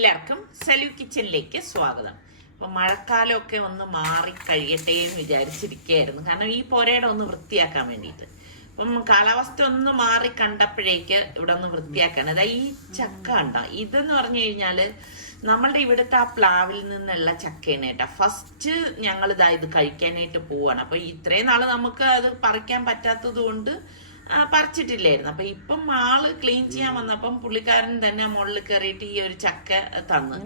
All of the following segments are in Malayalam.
എല്ലാവർക്കും സലു കിച്ചനിലേക്ക് സ്വാഗതം. അപ്പം മഴക്കാലമൊക്കെ ഒന്ന് മാറി കഴിയട്ടെ എന്ന് വിചാരിച്ചിരിക്കുകയായിരുന്നു. കാരണം ഈ പുരയുടെ ഒന്ന് വൃത്തിയാക്കാൻ വേണ്ടിയിട്ട്. അപ്പം കാലാവസ്ഥ ഒന്ന് മാറി കണ്ടപ്പോഴേക്ക് ഇവിടെ ഒന്ന് വൃത്തിയാക്കാണ്. അതായത് ഈ ചക്ക ഉണ്ടോ, ഇതെന്ന് പറഞ്ഞു കഴിഞ്ഞാൽ നമ്മളുടെ ഇവിടുത്തെ ആ പ്ലാവിൽ നിന്നുള്ള ചക്കയാണ് കേട്ടോ. ഫസ്റ്റ് ഞങ്ങൾ ഇത് കഴിക്കാനായിട്ട് പോവാണ്. അപ്പൊ ഇത്രയും നാള് നമുക്ക് അത് പറിക്കാൻ പറ്റാത്തത് കൊണ്ട് പറിച്ചിട്ടില്ലായിരുന്നു. അപ്പൊ ഇപ്പം ആള് ക്ലീൻ ചെയ്യാൻ വന്നപ്പം പുള്ളിക്കാരൻ തന്നെ മുകളിൽ കയറിയിട്ട് ഈ ഒരു ചക്ക തന്ന്.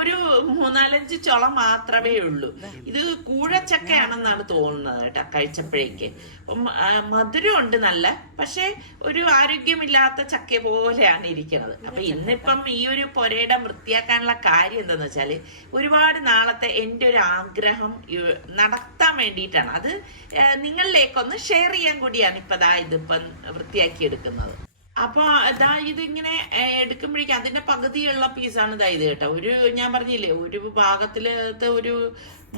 ഒരു 4-5 ചുള മാത്രമേ ഉള്ളൂ. ഇത് കൂഴച്ചക്കയാണെന്നാണ് തോന്നുന്നത് കേട്ടോ കഴിച്ചപ്പോഴേക്ക്. അപ്പം മധുരം ഉണ്ട് നല്ല, പക്ഷെ ഒരു ആരോഗ്യമില്ലാത്ത ചക്ക പോലെയാണ് ഇരിക്കുന്നത്. അപ്പൊ ഇന്നിപ്പം ഈ ഒരു പുരയുടെ വൃത്തിയാക്കാനുള്ള കാര്യം എന്താന്ന് വെച്ചാല് ഒരുപാട് നാളത്തെ എൻ്റെ ഒരു ആഗ്രഹം നടത്താൻ വേണ്ടിയിട്ടാണ്. അത് നിങ്ങളിലേക്കൊന്ന് ഷെയർ ചെയ്യാൻ കൂടിയാണ് ഇപ്പൊ ഇതിപ്പം വൃത്തിയാക്കി എടുക്കുന്നത്. അപ്പൊ ഇതിങ്ങനെ എടുക്കുമ്പോഴേക്കും അതിന്റെ പകുതിയുള്ള പീസാണ് ഇത് കേട്ടോ. ഞാൻ പറഞ്ഞില്ലേ, ഒരു ഭാഗത്തിലത്തെ ഒരു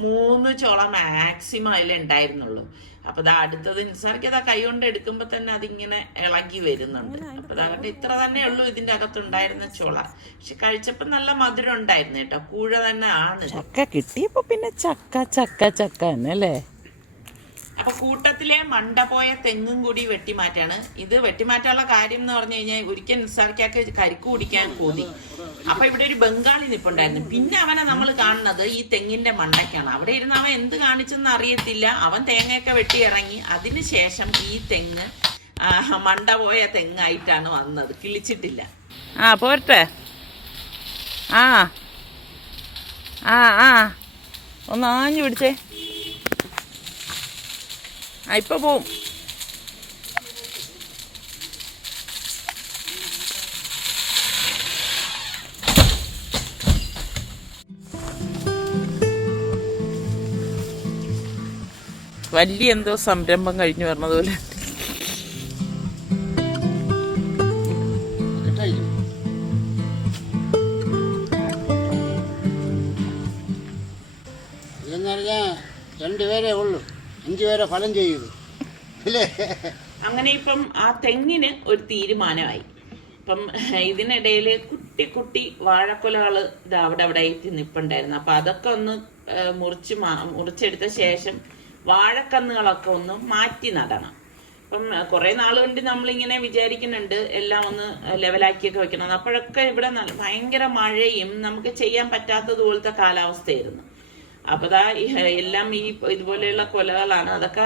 3 ചോള മാക്സിമം അതിലുണ്ടായിരുന്നുള്ളൂ. അപ്പൊ അടുത്തത് നിസാർക്ക് കൈ കൊണ്ട് എടുക്കുമ്പോ തന്നെ അതിങ്ങനെ ഇളകി വരുന്നുണ്ട്. അപ്പൊ അതങ്ങോട്ട് ഇത്ര തന്നെ ഉള്ളൂ ഇതിന്റെ അകത്തുണ്ടായിരുന്ന ചോള. പക്ഷെ കഴിച്ചപ്പോ നല്ല മധുരം ഉണ്ടായിരുന്നു കേട്ടോ. കൂഴ തന്നെ ആണ്. ചക്ക കിട്ടിയപ്പോ പിന്നെ ചക്ക ചക്ക ചക്ക തന്നെ. അപ്പൊ കൂട്ടത്തിലെ മണ്ട പോയ തെങ്ങും കൂടി വെട്ടിമാറ്റാണ്. ഇത് വെട്ടിമാറ്റാനുള്ള കാര്യം എന്ന് പറഞ്ഞു കഴിഞ്ഞാൽ ഒരിക്കൽ നിസ്സാർക്കാക്ക് കരിക്ക് കുടിക്കാൻ കൂടി. അപ്പൊ ഇവിടെ ഒരു ബംഗാളി നിപ്പുണ്ടായിരുന്നു. പിന്നെ അവനെ നമ്മൾ കാണുന്നത് ഈ തെങ്ങിന്റെ മണ്ടയ്ക്കാണ്. അവിടെ ഇരുന്ന് അവൻ എന്ത് കാണിച്ചെന്ന് അറിയത്തില്ല. അവൻ തേങ്ങയൊക്കെ വെട്ടി ഇറങ്ങി. അതിനുശേഷം ഈ തെങ്ങ് മണ്ട പോയ തെങ്ങായിട്ടാണ് വന്നത്, കിളിച്ചിട്ടില്ല. പോരട്ടെ. ഒന്ന് ആഞ്ഞു പിടിച്ചേ. ഇപ്പൊ പോവും. വലിയ എന്തോ സംരംഭം കഴിഞ്ഞു വരണതുപോലെ. ഇതെന്ന് പറഞ്ഞാൽ 2 പേരേ ഉള്ളൂ, 5 പേരെ ഫലം ചെയ്യുന്നു അല്ലേ. അങ്ങനെ ഇപ്പം ആ തെങ്ങിന് ഒരു തീരുമാനമായി. ഇപ്പം ഇതിനിടയിൽ കുട്ടി കുട്ടി വാഴക്കൊലകൾ അവിടെ ആയിട്ട് നിപ്പുണ്ടായിരുന്നു. അപ്പൊ അതൊക്കെ ഒന്ന് മുറിച്ചെടുത്ത ശേഷം വാഴക്കന്നുകളൊക്കെ ഒന്ന് മാറ്റി നടണം. അപ്പം കുറെ നാളുകൊണ്ട് നമ്മളിങ്ങനെ വിചാരിക്കുന്നുണ്ട് എല്ലാം ഒന്ന് ലെവലാക്കിയൊക്കെ വെക്കണം. അപ്പോഴൊക്കെ ഇവിടെ ഭയങ്കര മഴയും നമുക്ക് ചെയ്യാൻ പറ്റാത്തത് പോലത്തെ കാലാവസ്ഥയായിരുന്നു. അപ്പൊ എല്ലാം ഈ ഇതുപോലെയുള്ള കൊലകളാണ്. അതൊക്കെ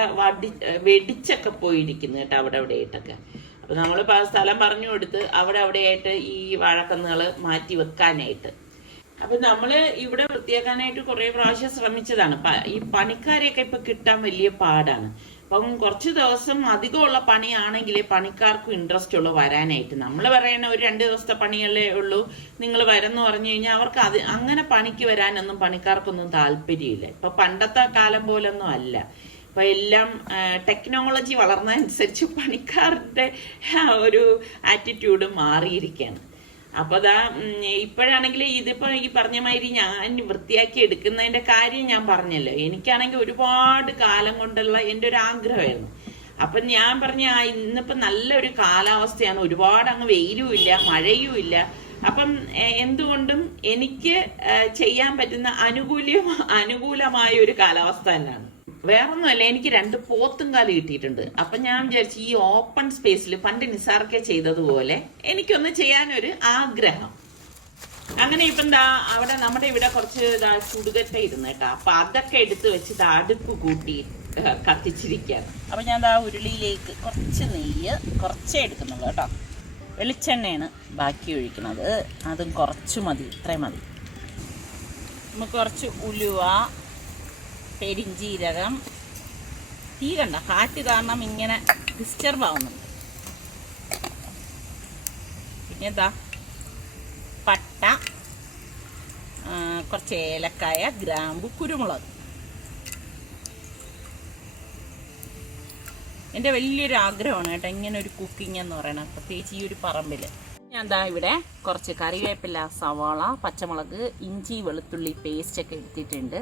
വെടിച്ചൊക്കെ പോയിരിക്കുന്നു കേട്ടോ അവിടെ ആയിട്ടൊക്കെ. അപ്പൊ നമ്മള് സ്ഥലം പറഞ്ഞു കൊടുത്ത് അവിടെ ആയിട്ട് ഈ വാഴക്കന്നുകൾ മാറ്റി വെക്കാനായിട്ട്. അപ്പൊ നമ്മള് ഇവിടെ വൃത്തിയാക്കാനായിട്ട് കുറെ പ്രാവശ്യം ശ്രമിച്ചതാണ്. ഈ പണിക്കാരെയൊക്കെ ഇപ്പൊ കിട്ടാൻ വലിയ പാടാണ്. അപ്പം കുറച്ച് ദിവസം അധികമുള്ള പണിയാണെങ്കിൽ പണിക്കാർക്കും ഇൻട്രസ്റ്റ് ഉള്ളു വരാനായിട്ട്. നമ്മൾ പറയണ ഒരു 2 ദിവസത്തെ പണിയല്ലേ ഉള്ളൂ, നിങ്ങൾ വരെന്ന് പറഞ്ഞു കഴിഞ്ഞാൽ അവർക്ക് അങ്ങനെ പണിക്ക് വരാനൊന്നും പണിക്കാർക്കൊന്നും താല്പര്യമില്ല. ഇപ്പൊ പണ്ടത്തെ കാലം പോലൊന്നും അല്ല. ഇപ്പൊ എല്ലാം ടെക്നോളജി വളർന്നതനുസരിച്ച് പണിക്കാരുടെ ഒരു ആറ്റിറ്റ്യൂഡ് മാറിയിരിക്കുകയാണ്. അപ്പൊ ഇപ്പോഴാണെങ്കിൽ ഇതിപ്പോ ഈ പറഞ്ഞ മാതിരി ഞാൻ വൃത്തിയാക്കി എടുക്കുന്നതിന്റെ കാര്യം ഞാൻ പറഞ്ഞല്ലോ. എനിക്കാണെങ്കിൽ ഒരുപാട് കാലം കൊണ്ടുള്ള എൻ്റെ ഒരു ആഗ്രഹമായിരുന്നു. അപ്പൊ ഞാൻ പറഞ്ഞ ഇന്നിപ്പോ നല്ലൊരു കാലാവസ്ഥയാണ്. ഒരുപാട് അങ്ങ് വെയിലും ഇല്ല, മഴയും ഇല്ല. അപ്പം എന്തുകൊണ്ടും എനിക്ക് ചെയ്യാൻ പറ്റുന്ന അനുകൂലമായ ഒരു കാലാവസ്ഥ തന്നെയാണ്. വേറൊന്നുമല്ല, എനിക്ക് 2 പോത്തുംകാല് കിട്ടിയിട്ടുണ്ട്. അപ്പൊ ഞാൻ വിചാരിച്ചു ഈ ഓപ്പൺ സ്പേസിൽ പണ്ട് നിസാർക്കെ ചെയ്തതുപോലെ എനിക്കൊന്ന് ചെയ്യാനൊരു ആഗ്രഹം. അങ്ങനെ ഇപ്പം അവിടെ നമ്മുടെ ഇവിടെ കുറച്ച് ചുടുകട്ട ഇരുന്ന് കേട്ടോ. അപ്പൊ അതൊക്കെ എടുത്ത് വെച്ചിട്ട് അടുപ്പ് കൂട്ടി കത്തിച്ചിരിക്കുകയാണ്. അപ്പൊ ഞാൻ ഉരുളിയിലേക്ക് കുറച്ച് നെയ്യ് കുറച്ചേ എടുക്കുന്നുള്ളൂ കേട്ടോ. വെളിച്ചെണ്ണയാണ് ബാക്കി ഒഴിക്കുന്നത്. അതും കുറച്ച് മതി, ഇത്രയും മതി. നമുക്ക് കുറച്ച് ഉലുവ, പെരിഞ്ചീരകം. തീ കണ്ട കാറ്റ് കാരണം ഇങ്ങനെ ഡിസ്റ്റർബ് ആവുന്നുണ്ട്. പിന്നെ പട്ട, കുറച്ച് ഏലക്കായ, ഗ്രാമ്പു, കുരുമുളക്. എൻ്റെ വലിയൊരു ആഗ്രഹമാണ് കേട്ടോ ഇങ്ങനെ ഒരു കുക്കിംഗ് എന്ന് പറയണത്, പ്രത്യേകിച്ച് ഈ ഒരു പറമ്പിൽ. ഞാൻ ഇവിടെ കുറച്ച് കറിവേപ്പില, സവാള, പച്ചമുളക്, ഇഞ്ചി, വെളുത്തുള്ളി പേസ്റ്റ് ഒക്കെ എടുത്തിട്ടുണ്ട്.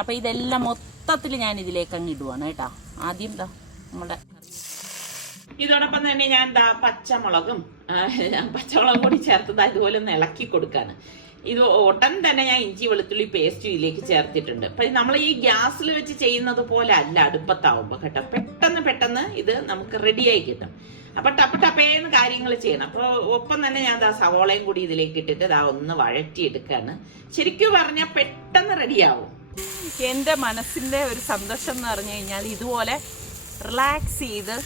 അപ്പോൾ ഇതെല്ലാം മൊത്തത്തിൽ ഞാൻ ഇതിലേക്ക് അങ്ങ് ഇടുവാണ് കേട്ടോ. ആദ്യം നമ്മുടെ ഇതോടൊപ്പം തന്നെ ഞാൻ പച്ചമുളകും കൂടി ചേർത്തത് ഇതുപോലെ ഒന്ന് ഇളക്കി കൊടുക്കാണ്. ഇത് ഉടൻ തന്നെ ഞാൻ ഇഞ്ചി വെളുത്തുള്ളി പേസ്റ്റ് ഇതിലേക്ക് ചേർത്തിട്ടുണ്ട്. അപ്പൊ നമ്മൾ ഈ ഗ്യാസിൽ വെച്ച് ചെയ്യുന്നത് പോലെ അല്ല അടുപ്പത്താവുമ്പോ കേട്ടോ. പെട്ടെന്ന് ഇത് നമുക്ക് റെഡിയായി കിട്ടും. അപ്പൊ ടപ്പേന്ന് കാര്യങ്ങൾ ചെയ്യണം. അപ്പൊ ഒപ്പം തന്നെ ഞാൻ സവോളയും കൂടി ഇതിലേക്ക് ഇട്ടിട്ട് ഒന്ന് വഴറ്റിയെടുക്കാണ്. ശരിക്കും പറഞ്ഞാൽ പെട്ടെന്ന് റെഡിയാവും. എൻ്റെ മനസ്സിൻ്റെ ഒരു സന്തോഷം എന്ന് പറഞ്ഞു കഴിഞ്ഞാൽ ഇതുപോലെ റിലാക്സ് ചെയ്ത്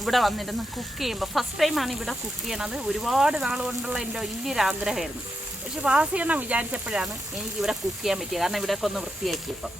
ഇവിടെ വന്നിരുന്ന് കുക്ക് ചെയ്യുമ്പോൾ ഫസ്റ്റ് ടൈമാണ് ഇവിടെ കുക്ക് ചെയ്യണത്. ഒരുപാട് നാൾ കൊണ്ടുള്ള എൻ്റെ വലിയൊരു ആഗ്രഹമായിരുന്നു. പക്ഷെ വാസിയെണ്ണം വിചാരിച്ചപ്പോഴാണ് എനിക്ക് ഇവിടെ കുക്ക് ചെയ്യാൻ പറ്റിയത്. കാരണം ഇവിടെയൊക്കെ ഒന്ന് വൃത്തിയാക്കിയപ്പോൾ.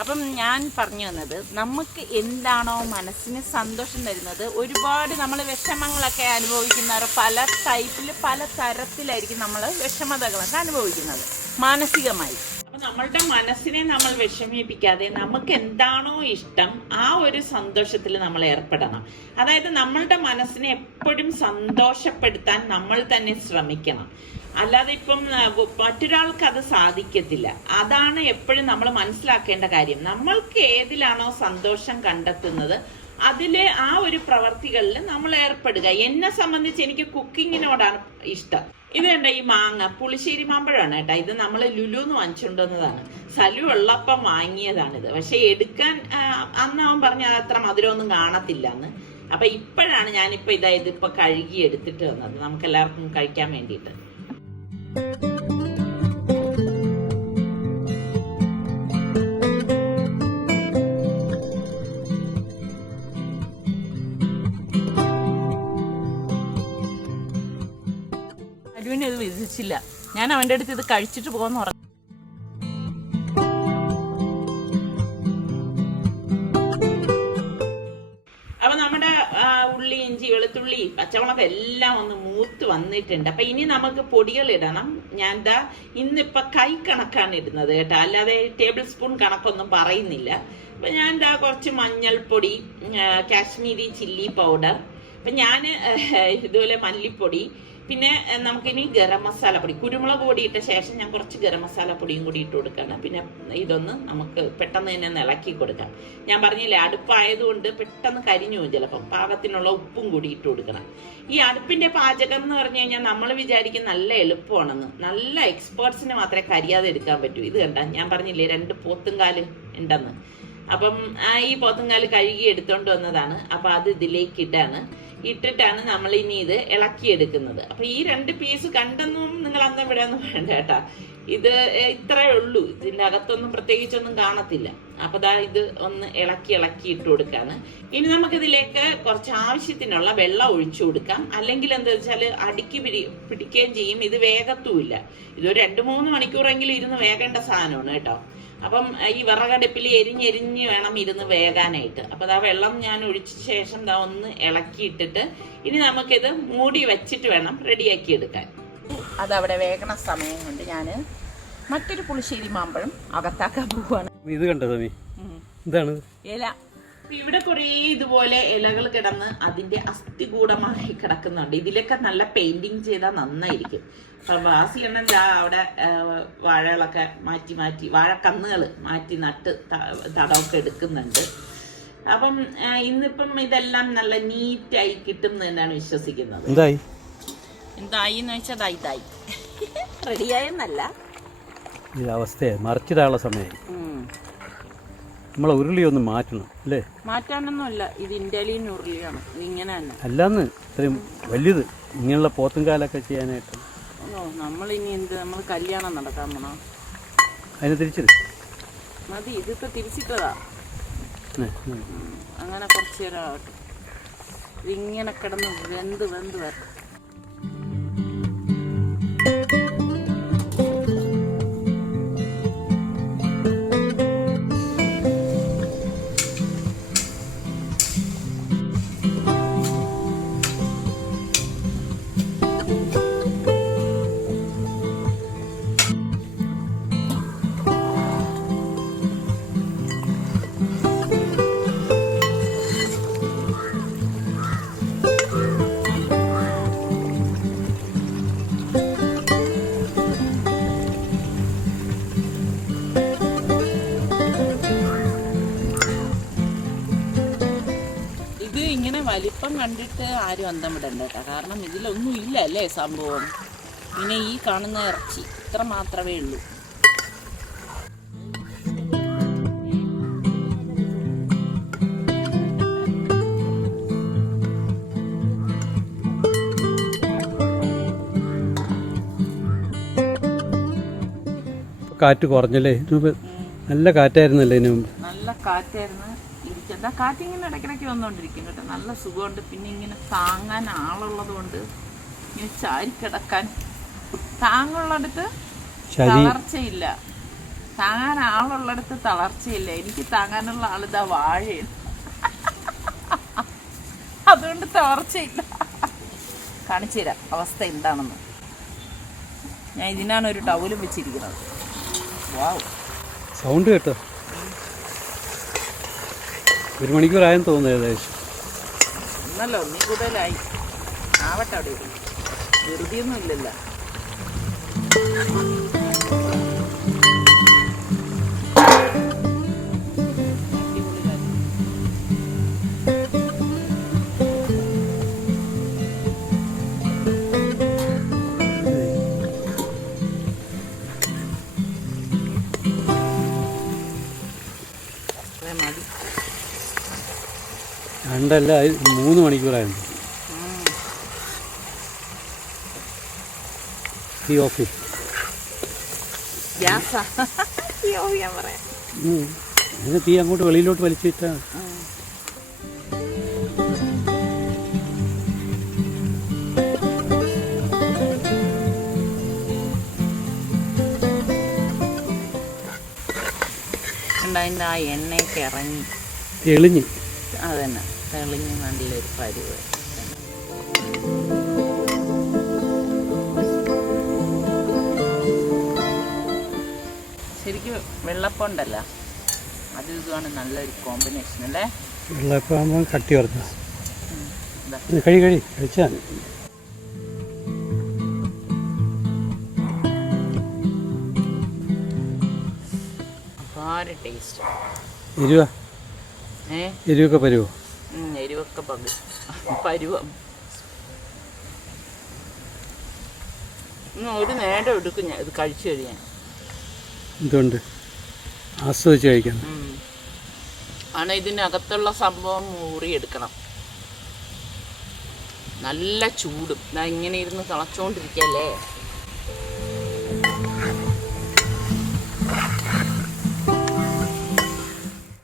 അപ്പം ഞാൻ പറഞ്ഞു വന്നത്, നമുക്ക് എന്താണോ മനസ്സിന് സന്തോഷം തരുന്നത്, ഒരുപാട് നമ്മൾ വിഷമങ്ങളൊക്കെ അനുഭവിക്കുന്നവർ പല ടൈപ്പിൽ പല തരത്തിലായിരിക്കും നമ്മൾ വിഷമതകളൊക്കെ അനുഭവിക്കുന്നത് മാനസികമായി. അപ്പൊ നമ്മളുടെ മനസ്സിനെ നമ്മൾ വിഷമിപ്പിക്കാതെ നമുക്ക് എന്താണോ ഇഷ്ടം ആ ഒരു സന്തോഷത്തിൽ നമ്മൾ ഏർപ്പെടണം. അതായത് നമ്മളുടെ മനസ്സിനെ എപ്പോഴും സന്തോഷപ്പെടുത്താൻ നമ്മൾ തന്നെ ശ്രമിക്കണം. അല്ലാതെ ഇപ്പം മറ്റൊരാൾക്ക് അത് സാധിക്കത്തില്ല. അതാണ് എപ്പോഴും നമ്മൾ മനസ്സിലാക്കേണ്ട കാര്യം. നമ്മൾക്ക് ഏതിലാണോ സന്തോഷം കണ്ടെത്തുന്നത് അതിലെ ആ ഒരു പ്രവർത്തികളിൽ നമ്മൾ ഏർപ്പെടുക. എന്നെ സംബന്ധിച്ച് എനിക്ക് കുക്കിങ്ങിനോടാണ് ഇഷ്ടം. ഇത് കണ്ട ഈ മാങ്ങ പുളിശ്ശേരി മാമ്പഴമാണ് കേട്ടോ. ഇത് നമ്മൾ ലുലുന്ന് വാങ്ങിച്ചുകൊണ്ടുവന്നതാണ്. സലു ഉള്ളപ്പം വാങ്ങിയതാണിത്. പക്ഷെ എടുക്കാൻ അന്ന് അവൻ പറഞ്ഞ അത്ര മധുരമൊന്നും കാണത്തില്ല എന്ന്. അപ്പൊ ഇപ്പോഴാണ് ഞാനിപ്പോ ഇതിപ്പോ കഴുകി എടുത്തിട്ട് വന്നത് നമുക്ക് എല്ലാവർക്കും കഴിക്കാൻ വേണ്ടിയിട്ട്. അരുവിനെ ഇത് വിധിച്ചില്ല. ഞാൻ അവൻ്റെ അടുത്ത് ഇത് കഴിച്ചിട്ട് പോകുന്ന പറഞ്ഞു. അപ്പൊ നമ്മുടെ ഉള്ളി, ഇഞ്ചി, വെളുത്തുള്ളി, പച്ചമുളക് എല്ലാം ഒന്ന് മൂത്ത് വന്നിട്ടുണ്ട്. അപ്പൊ ഇനി നമുക്ക് പൊടികൾ ഇടണം. ഞാൻ ഇന്നിപ്പൊ കൈ കണക്കാണ് ഇടുന്നത് കേട്ടോ, അല്ലാതെ ടേബിൾ സ്പൂൺ കണക്കൊന്നും പറയുന്നില്ല. അപ്പൊ ഞാൻ കുറച്ച് മഞ്ഞൾപ്പൊടി, കാശ്മീരി ചില്ലി പൗഡർ, അപ്പൊ ഞാൻ ഇതുപോലെ മല്ലിപ്പൊടി, പിന്നെ നമുക്കിനി ഗരം മസാല പൊടി, കുരുമുളക് പൊടി ഇട്ട ശേഷം ഞാൻ കുറച്ച് ഗരം മസാല പൊടിയും കൂടി ഇട്ട് കൊടുക്കണം. പിന്നെ ഇതൊന്ന് നമുക്ക് പെട്ടെന്ന് തന്നെ ഇളക്കി കൊടുക്കാം. ഞാൻ പറഞ്ഞില്ലേ അടുപ്പായതുകൊണ്ട് പെട്ടെന്ന് കരിഞ്ഞു പോകും ചിലപ്പം. പാകത്തിനുള്ള ഉപ്പും കൂടി ഇട്ട് കൊടുക്കണം. ഈ അടുപ്പിന്റെ പാചകം എന്ന് പറഞ്ഞു കഴിഞ്ഞാൽ നമ്മൾ വിചാരിക്കും നല്ല എളുപ്പമാണെന്ന്. നല്ല എക്സ്പേർട്സിന് മാത്രമേ കരിയാതെ എടുക്കാൻ പറ്റൂ. ഇത് കണ്ട, ഞാൻ പറഞ്ഞില്ലേ 2 പോത്തുംകാല് ഉണ്ടെന്ന്. അപ്പം ഈ പോത്തുംകാല് കഴുകി എടുത്തോണ്ട് വന്നതാണ്. അപ്പൊ അത് ഇതിലേക്ക് ഇട്ടിട്ടാണ് നമ്മൾ ഇനി ഇത് ഇളക്കിയെടുക്കുന്നത്. അപ്പൊ ഈ 2 പീസ് കണ്ടെന്നും നിങ്ങൾ അന്ന് ഇവിടെ ഒന്നും വേണ്ട കേട്ടാ. ഇത് ഇത്രയേ ഉള്ളൂ. ഇതിന്റെ അകത്തൊന്നും പ്രത്യേകിച്ചൊന്നും കാണത്തില്ല. അപ്പൊ ഇത് ഒന്ന് ഇളക്കി ഇട്ട് കൊടുക്കാണ്. ഇനി നമുക്കിതിലേക്ക് കുറച്ച് ആവശ്യത്തിനുള്ള വെള്ളം ഒഴിച്ചു കൊടുക്കാം. അല്ലെങ്കിൽ എന്താ വെച്ചാല് അടിക്ക് പിടിക്കുകയും ചെയ്യും. ഇത് വേഗത്തുമില്ല. ഇതൊരു 2-3 മണിക്കൂറെങ്കിലും ഇരുന്ന് വേകേണ്ട സാധനമാണ് കേട്ടോ. അപ്പം ഈ വിറകടുപ്പിൽ എരിഞ്ഞെരിഞ്ഞ് വേണം ഇരുന്ന് വേകാനായിട്ട്. അപ്പൊ വെള്ളം ഞാൻ ഒഴിച്ച ശേഷം ഒന്ന് ഇളക്കിയിട്ടിട്ട് ഇനി നമുക്കിത് മൂടി വെച്ചിട്ട് വേണം റെഡിയാക്കി എടുക്കാൻ. അതവിടെ വേഗണ സമയം കൊണ്ട് ഞാൻ മറ്റൊരു പുളിശ്ശേരി മാമ്പഴം അകത്താക്കാൻ പോവാണ്. ഇത് കണ്ടോ എന്താണ് ഇല? ഇവിടെ കുറേ ഇതുപോലെ ഇലകൾ കിടന്ന് അതിന്റെ അസ്ഥികൂടമായി കിടക്കുന്നുണ്ട്. ഇതിലൊക്കെ നല്ല പെയിന്റിങ് ചെയ്താൽ നന്നായിരിക്കും. അപ്പൊ വാസിയണ്ണൻ അവിടെ വാഴകളൊക്കെ മാറ്റി വാഴക്കന്നുകൾ മാറ്റി നട്ട് തടമൊക്കെ എടുക്കുന്നുണ്ട്. അപ്പം ഇന്നിപ്പം ഇതെല്ലാം നല്ല നീറ്റായി കിട്ടും എന്ന് തന്നെയാണ് വിശ്വസിക്കുന്നത്. എന്തായി എന്ന് വെച്ചാൽ ഇതായി റെഡിയായെന്നല്ല, അവസ്ഥയെ മറിച്ചിടാനുള്ള സമയം. നമ്മളെ ഉരുളി ഒന്ന് മാറ്റണം അല്ലേ? മാറ്റാനൊന്നുമല്ല, ഇത് ഇന്ത്യയിലെ ഉരുളിയാണ്. ഇങ്ങനെ തന്നെ അല്ലാന്ന് ഇത്രയും വലുത് ഇങ്ങനെയുള്ള പോത്തുംകാലൊക്കെ ചെയ്യാനായിട്ട്. നമ്മളിനി നമ്മൾ കല്യാണം നടക്കാൻ പോണോ? അതിന് തിരിച്ചത് മതി. ഇതിപ്പോ തിരിച്ചിട്ടതാ. അങ്ങനെ കുറച്ചു നേരം ആവട്ടെ. ഇതിങ്ങനെ കിടന്ന് വെന്ത് വരണം. വലിപ്പം കണ്ടിട്ട് ആരും അന്തം വിടണ്ട കേട്ടോ. കാരണം ഇതിലൊന്നും ഇല്ല അല്ലേ സംഭവം. പിന്നെ ഈ കാണുന്ന ഇറച്ചി ഇത്ര മാത്രമേ ഉള്ളൂ. കാറ്റ് കുറഞ്ഞല്ലേ? ഇതിനുമുമ്പ് നല്ല കാറ്റായിരുന്നല്ലേ ഇതിനു മുമ്പ്? നല്ല കാറ്റായിരുന്നു. ഇരിക്കുന്ന കാറ്റിങ്ങനെ ഇടയ്ക്കിടയ്ക്ക് വന്നുകൊണ്ടിരിക്കും കേട്ടോ. നല്ല സുഖമുണ്ട്. പിന്നെ ഇങ്ങനെ താങ്ങാൻ ആളുള്ളത് കൊണ്ട് ഇങ്ങനെ ചാരി കിടക്കാൻ താങ്ങുള്ളിടത്ത് തളർച്ചയില്ല. താങ്ങാൻ ആളുള്ളിടത്ത് തളർച്ചയില്ല. എനിക്ക് താങ്ങാനുള്ള ആളിതാ വാഴയാണ്. അതുകൊണ്ട് തളർച്ചയില്ല. കാണിച്ചു തരാം അവസ്ഥ എന്താണെന്ന്. ഞാൻ ഇതിനാണ് ഒരു ടവലും വെച്ചിരിക്കുന്നത്. വാവ്, സൗണ്ട് കേട്ടോ. 1 മണിക്കൂറായെന്ന് തോന്നുന്നു ഏകദേശം. ഒന്നല്ലോ, ഒന്നീ കൂടുതലായി. ആവട്ടെ, അവിടെ വെറുതെയൊന്നും ഇല്ലല്ലോ. മതി. 2 അല്ല 3 മണിക്കൂറായിരുന്നു. തീ ഓഫ് ഗ്യാസാ ഞാൻ പറയാം. അങ്ങനെ തീ അങ്ങോട്ട് വെളിയിലോട്ട് വലിച്ചിട്ടാ. അതിൻ്റെ ആ എണ്ണയൊക്കെ ഇറങ്ങി തെളിഞ്ഞ് അതന്നെ തെളിഞ്ഞ് നല്ലൊരു പരുവ്. ശരിക്കും വെള്ളപ്പം ഉണ്ടല്ലോ, അത് ഇതുമാണ് നല്ലൊരു കോമ്പിനേഷൻ അല്ലേ? വെള്ളപ്പം ആകുമ്പോൾ കട്ടി പറഞ്ഞു. കഴിച്ചാൽ അപാര ടേസ്റ്റ്. എരിവൊക്കെ പരുവോ? എരിവൊക്കെ പരുവം. ഒരു നേരം എടുക്കും ഞാൻ ഇത് കഴിച്ചു കഴിയാൻ. എന്തുകൊണ്ട്? ആസ്വദിച്ച് കഴിക്കണം. ആണ് ഇതിനകത്തുള്ള സംഭവം ഊറിയെടുക്കണം. നല്ല ചൂടും ഇങ്ങനെ ഇരുന്ന് തിളച്ചോണ്ടിരിക്കല്ലേ.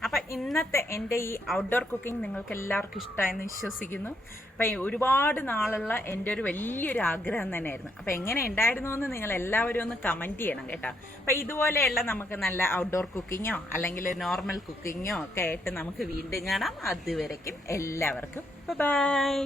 അപ്പം ഇന്നത്തെ എൻ്റെ ഈ ഔട്ട്ഡോർ കുക്കിംഗ് നിങ്ങൾക്ക് എല്ലാവർക്കും ഇഷ്ടമായെന്ന് വിശ്വസിക്കുന്നു. അപ്പം ഒരുപാട് നാളുള്ള എൻ്റെ ഒരു വലിയൊരു ആഗ്രഹം തന്നെയായിരുന്നു. അപ്പം എങ്ങനെ ഉണ്ടായിരുന്നു എന്ന് നിങ്ങൾ എല്ലാവരും ഒന്ന് കമൻറ്റ് ചെയ്യണം കേട്ടോ. അപ്പം ഇതുപോലെയുള്ള നമുക്ക് നല്ല ഔട്ട്ഡോർ കുക്കിങ്ങോ അല്ലെങ്കിൽ നോർമൽ കുക്കിങ്ങോ ഒക്കെ ആയിട്ട് നമുക്ക് വീണ്ടും കാണാം. അതുവരയ്ക്കും എല്ലാവർക്കും ബൈ.